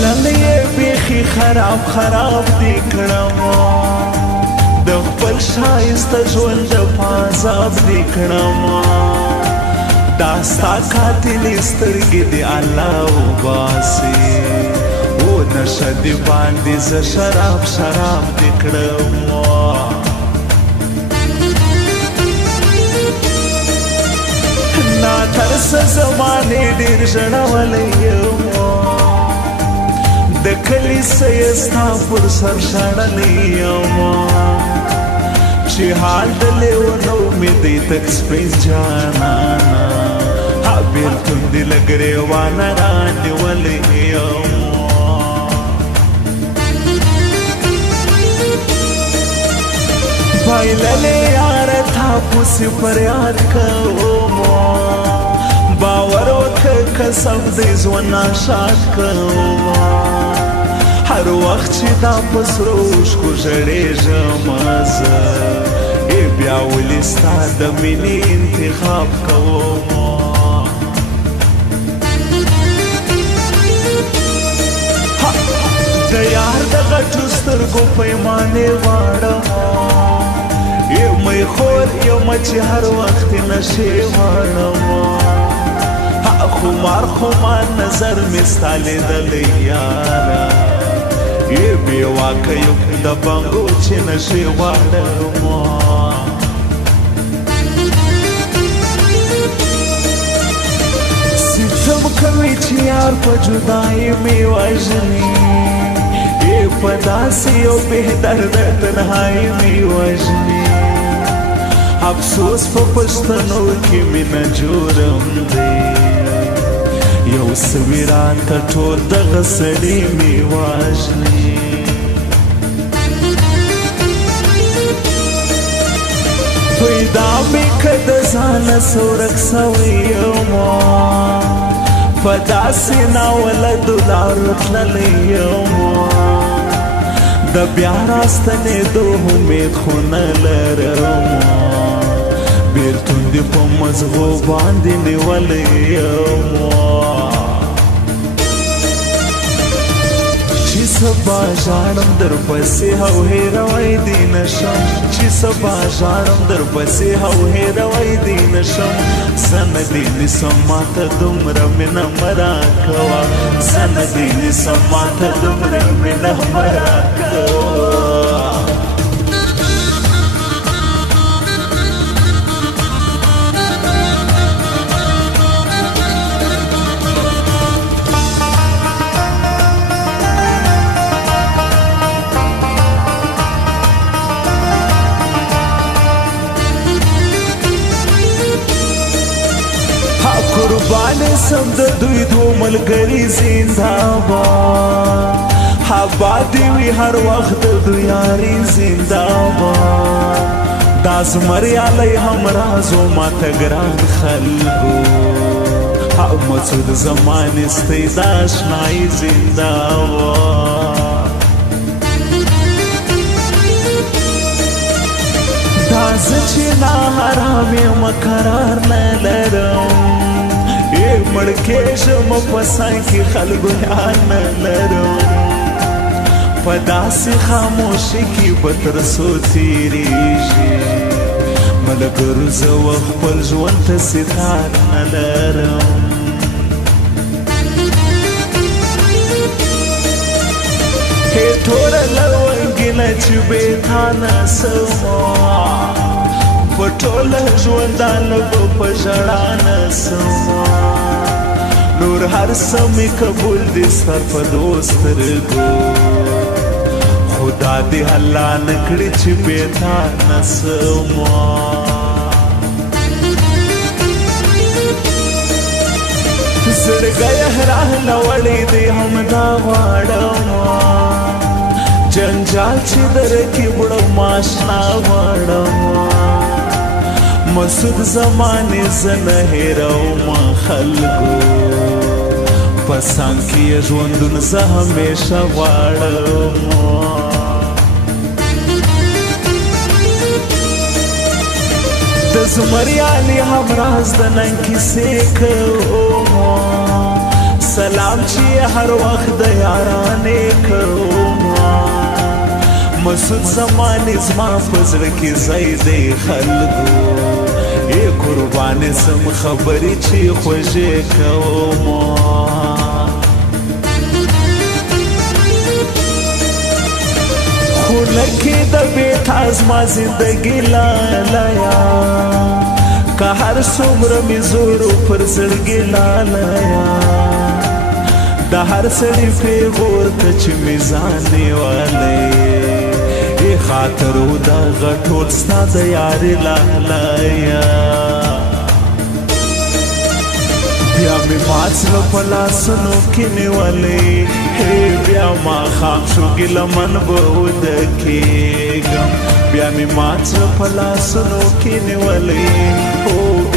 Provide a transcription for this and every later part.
چلن یې بیخي خراب خراب دی کړم د خپل ښایسته ژوند په عذاب دی کړم دا ستا قاتلې سترګې دې الله وباسي و نشه دې باندې زه شراب شراب دې کړم ناترسه زمانې ډېر ژړولی یم د کلیسه یې ستا پر سر شړلی یم چې حال د لیونو مې دی تک سپین جانانا بېلتون دې له ګرېوانه رانیولی یم بایللې یاره تا پسې فریاد کوم باور وکړه قسم دې ژوند ناشاد کوم هر وخت چې دا په سرو اوښکو ژړېږم زه بیا ولې ستا د مینې انتخاب کوم د یار د غټو سترګو پیمانې غواړم یمه خور یمه چې هر وخت نشې غواړم خمار خمار نظر مې ستا لیدلی یاره بې واکه یم د بنګو چې نشې غواړم ستم کوي چې یار په جدایي مې وژني په داسې یو بهدرده تنهایي مې وژني افسوس په پښتنو کې مینه جوړم دی یو څه وي راته ټول دغه سړي مې وژني پیدا مې که د ځانه څورک سوی یم په داسې ناوله دلارو تللی یم د بیا راستنېدو امید خو نه لرم بېلتون دې په مزغو باندې نیولی یم چې سبا ژاړم درپسې او هېروی دې نشم چې سبا ژاړم درپسې او هېروی دې نشم زه نه دې نیسم ماته دومره مینه مه راکوه زه نه دې نیسم ماته دومره مینه مه راکوه قربان سم د دوی دو ملګري زنده‌باد آباد وي هر وخت د دوی یاري زنده‌باد دا زمریالی همرازو ماته ګران خلکو مسعود زمانې ستی د اشنایي زنده‌باد دا زه چې ناحرام یم قرار نه لرم مړ کېږم په سای کې خلکو یاد نه لرم په داسې خاموشي کې به تر څو تېرېږي ملګرو زه خپل ژوند ته ستار نه لرم توره لونګینه چې بې تا نسمه په ټوله ژوندانه به په ژړا نسمه نور هر څه مې قبول دي سر په دوست سترګو خدا دې الله نه کړي چې بې تا نسمه زړګی راهله وړې دې همدا غواړم جنجال چې درکې وړم اشنا غواړم مسعود زمانې زه نه هېروم خلکو په څنګ کې یې ژوندون زه همیشه غواړم د زمریالي همراز د نن کیسې کوم سلام سلام چې هر وخت د یارانې کوما مسعود زمانې زما په زړه کې ځای دی خلکو ای قربانې سم خبرې چې خوږې کوما خونه کې د بیټا زما زندګي لالایا که هر څومره مې زور پر زړګي لالایا د هر سړي پیغور ته چې مې ځان نیولی ای خاطرو دغه ټول ستا د یارې لالایا بیا مې مات زړه په لاسونو کې نیولی بیا ماښام شو ګیلمن به وده کېږم بیا مې مات زړه په لاسونو کې نیولی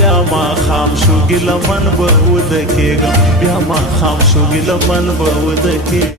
بیا ماښام شو ګیلمن به وده کېږم بیا ماښام شو ګیلمن به وده کېږم